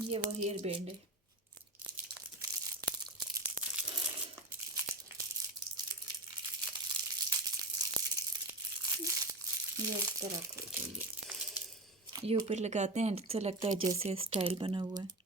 ये वो hair band है। ये इस तरह को चाहिए, ये ऊपर लगाते हैं तो लगता है जैसे स्टाइल बना हुआ है।